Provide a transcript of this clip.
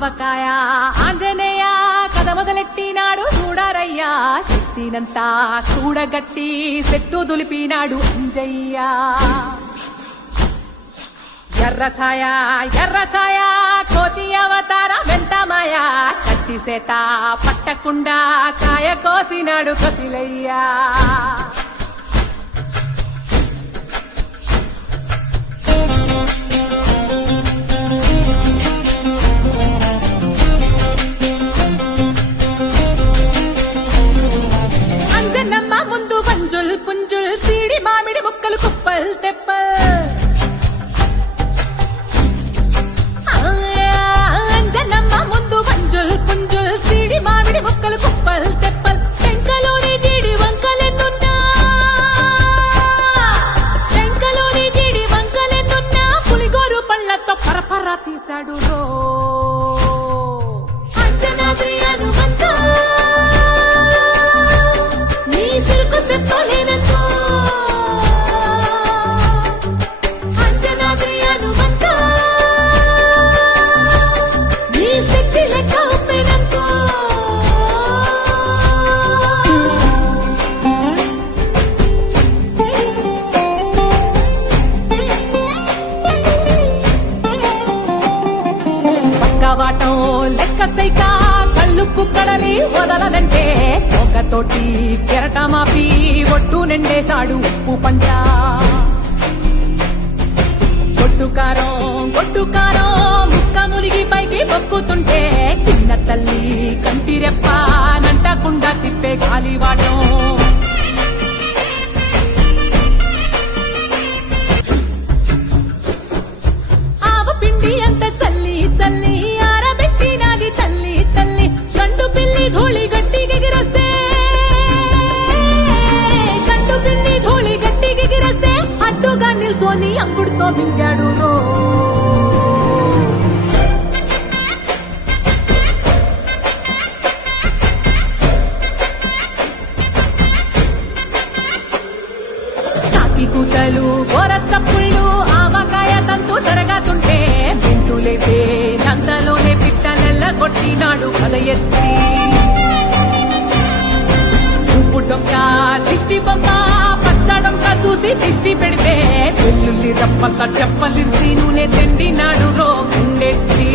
ఆవకాయ ఆంజనేయ కథ మొదలెట్టినాడు చూడారయ్యా శక్తినంతా కూడగట్టి చెట్టు దులిపినాడు అంజయ్య ఎర్ర ఛాయ కోతి అవతార వెంటమాయ కట్టి సేత పట్టకుండా కాయ కోసినాడు కపిలయ్యా అంజనమ్మ ముందు పంజుల్ పుంజుల్ సీడి మామిడి ముక్కలు కుప్పల్ తెప్పల్ అంజనమ్మ ముందు పంజుల్ పుంజుల్ సీడి మామిడి ముక్కలు కుప్పల్ తెప్పల్ టెంకలోని జీడి వంకలెన్నున్నా పులిగోరు పళ్ళతో పరపర తీశాడు రో అంజనాద్రి హనుమంత నీ సిరుకు చెప్పలేనంతో అంజనాద్రి హనుమంత నీ శక్తి లెక్క ఉప్పెనంతో పక్కవాటం లెక్క సైక కళ్ళుప్పు కడలి వదలనంటే ఒకతోటి కెరటమాపి ఒట్టు నిండేశాడు ఉప్పు పంట గొడ్డుకారం ముక్క మురిగి పైకి మొక్కుతుంటే చిన్న తల్లి కంటిరెప్ప నంటకుండా తిప్పే గాలివాటం పిండి అంత చల్లి ఆరబెట్టినది తల్లి గండు పిల్లి ధూళి గట్టిగెగిరస్తే అడ్డుగా నిల్సోని అంగుడుతో మింగాడు రో కాకి కూతలు గోర చప్పుళ్ళు ఆవకాయ తంతు జరగతుంటే మెంతులేసే నంతలోనే పిట్టలెల్ల కొట్టినాడు కథ ఎత్తి ఉప్పు డొక్క దిష్టి బొమ్మ పచ్చడొక్క చూసి దిష్టి పెడితే వెల్లుల్లి రప్పల్ల చెప్పలిసి నూనె తెండినాడు రో గుండెత్తి